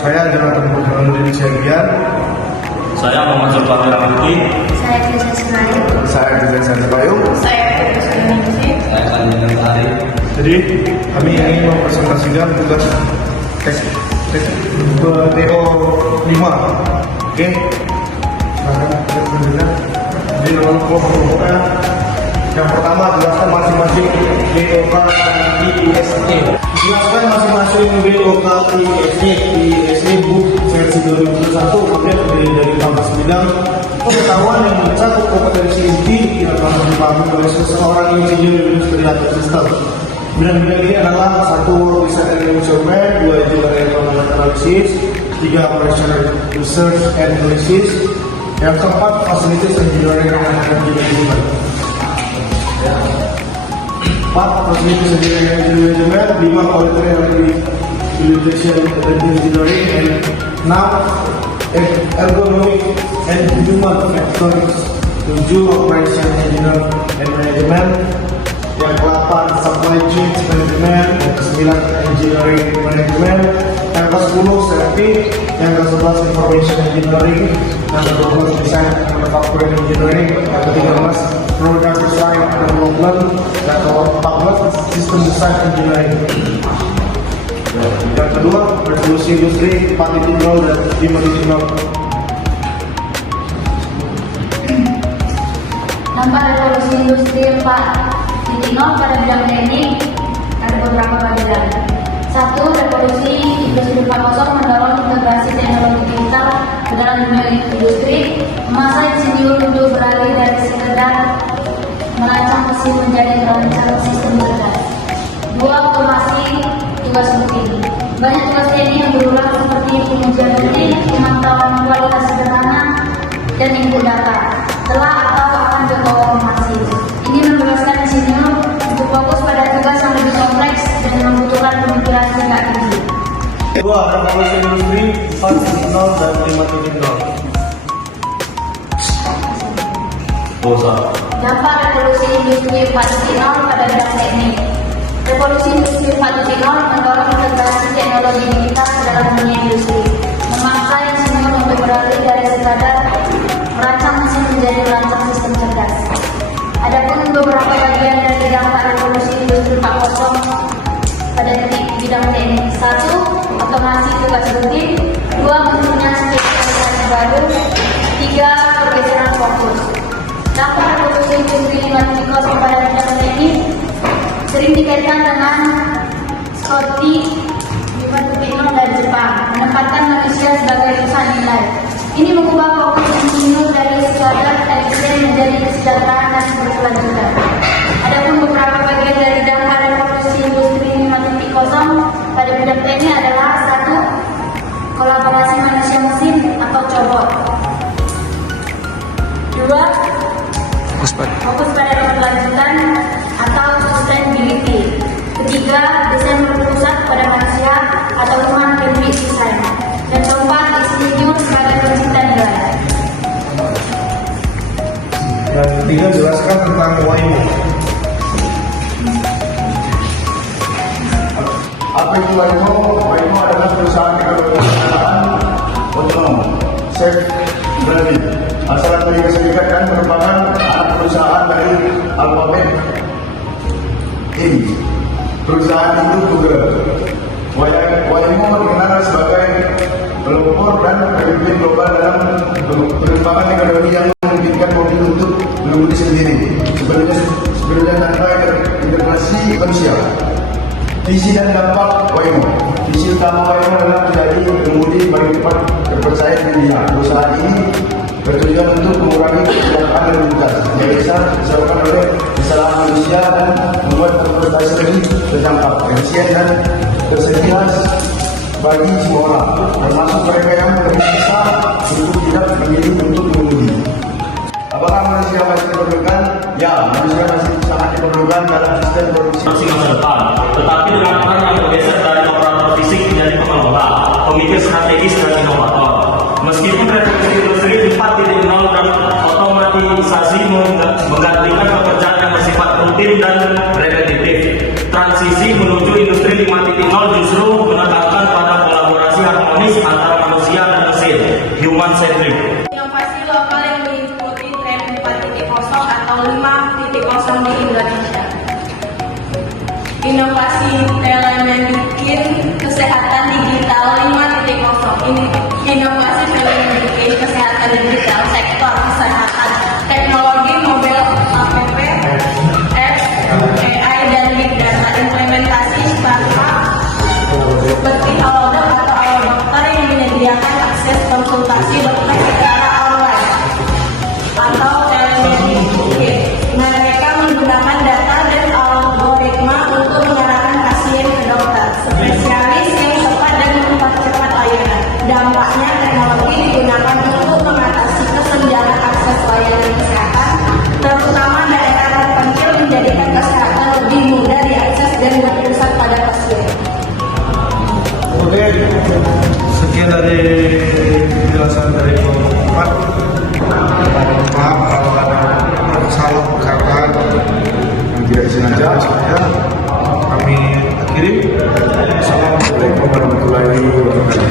Saya Jonathan Putri Serbian. Saya Muhammad Zulfar Rahmati. Saya Firza Senayu. Saya Firza Senayu. Saya Firza Senayu. Saya Kandungan Ari. Jadi kami ingin mempresentasikan tugas tes TO 5. Oke. Jadi kelompok-kelompoknya yang pertama jelaskan masing-masing BOK ISE. Jelaskan masing-masing BOK ISE. ISE buku versi 2021 kemudian terdiri dari 14 bidang pengetahuan yang mencakup kompetensi inti yang dapat dipahami oleh seseorang insinyur industri atau sistem. Bidang-bidang ini adalah 1. Riset and Development, 2. Environmental Analysis, 3. Operational Research and Analysis, yang keempat Facilities Engineering and Management. 4. Facilities Engineering and Management, 5. Quality Rehabilitation and Engineering, and 6. Ergonomic and Human Factors, 7. Operation Engineering and Management, yang 8. Supply Chain Management, yang 9. Engineering Management, yang 10. Safety, yang 11. Information Engineering, yang 12. Design and Manufacturing Engineering, yang 13. Product Design and Development, yang 14. System Design Engineering. Yang kedua, revolusi industri 4.0 dan 5.0. Dampak revolusi industri 4.0 pada bidang teknik ada beberapa bagian. 1. Revolusi industri 4.0 mendorong integrasi teknologi digital ke dalam dunia industri, memaksa insinyur untuk beralih dari sekedar merancang mesin menjadi merancang sistem cerdas. 2. Otomasi tugas rutin. Banyak tugas teknik yang berulang seperti pengujian rutin, pemantauan kualitas sederhana, dan input data telah atau akan diotomasi. Ini membebaskan insinyur untuk fokus pada tugas yang lebih kompleks dan membutuhkan pemikiran tingkat tinggi. 2. Revolusi industri 4.0 dan 5.0. Dampak revolusi industri 4.0 pada bidang teknik. Revolusi industri 4.0 mendorong integrasi teknologi digital ke dalam dunia industri, memaksa insinyur untuk beralih dari sekadar merancang mesin menjadi merancang sistem cerdas. Adapun beberapa bagian dari dampak revolusi industri 4.0 pada bidang teknik. 1. Otomasi tugas rutin. 2. Munculnya spesialisasi baru. 3. Pergeseran fokus. Dampak revolusi industri 5.0 pada bidang teknik sering dikaitkan dengan Scotty 5.0 dari Jepang, menempatkan manusia sebagai pusat nilai. Ini mengubah fokus insinyur dari sekadar efisien menjadi kesejahteraan dan berkelanjutan. Adapun beberapa bagian dari dampak revolusi industri 5.0 pada bidang teknik adalah 1. Kolaborasi manusia mesin atau cobot. 2. Fokus pada keberlanjutan atau sustainability. 3. Desain berpusat pada manusia atau human centric design. Dan 4. Insinyur sebagai pencipta nilai. Dan 3. Jelaskan tentang WIMO. Apa itu WIMO? WIMO adalah perusahaan perusahaan otonom self-driving asal Amerika Serikat dan merupakan anak perusahaan dari Alphabet Inc. Perusahaan itu Google. WIMO dikenal sebagai pelopor dan pemimpin global dalam pengembangan teknologi yang memungkinkan mobil untuk mengemudi sendiri sebelumnya tanpa integrasi manusia. Visi dan dampak WIMO. Visi utama WIMO adalah menjadi pengemudi paling cepat terpercaya di dunia. Perusahaan ini bertujuan untuk mengurangi kecelakaan lalu lintas yang bisa disebabkan oleh kesalahan manusia dan membuat transportasi lebih terdampak, efisien dan tersedia bagi semua orang, termasuk mereka yang lebih besar untuk tidak memilih untuk mengemudi. Apakah manusia masih diperlukan? Ya, manusia masih sangat diperlukan dalam sistem produksi masa depan, tetapi dengan peran yang bergeser dari operator fisik menjadi pengelola, pemikir strategis dan inovator. Meskipun revolusi industri 4.0 dan otomatisasi menggantikan pekerjaan yang bersifat rutin dan repetitif, transisi menuju industri 5.0 justru menekankan pada kolaborasi harmonis human centric. Inovasi lokal yang mengikuti tren 4.0 atau 5.0 di Indonesia. Inovasi telemedicine kesehatan digital 5.0. Inovasi telemedicine kesehatan digital sektor kesehatan, teknologi mobile app, apps, AI dan big data, implementasi startup seperti Halodoc atau Alodokter yang menyediakan akses konsultasi dokter secara online atau telemedicine. Mereka menggunakan data dan algoritma untuk mengarahkan pasien ke dokter spesialis yang tepat dan mempercepat layanan. Dampaknya, teknologi digunakan untuk mengatasi kesenjangan akses layanan kesehatan, terutama daerah terpencil, menjadikan kesehatan lebih mudah diakses dan berpusat pada pasien. Oke, sekian dari penjelasan dari Bapak. Maaf kalau ada salah kata yang tidak disengaja. kami akhiri. Assalamualaikum warahmatullahi wabarakatuh.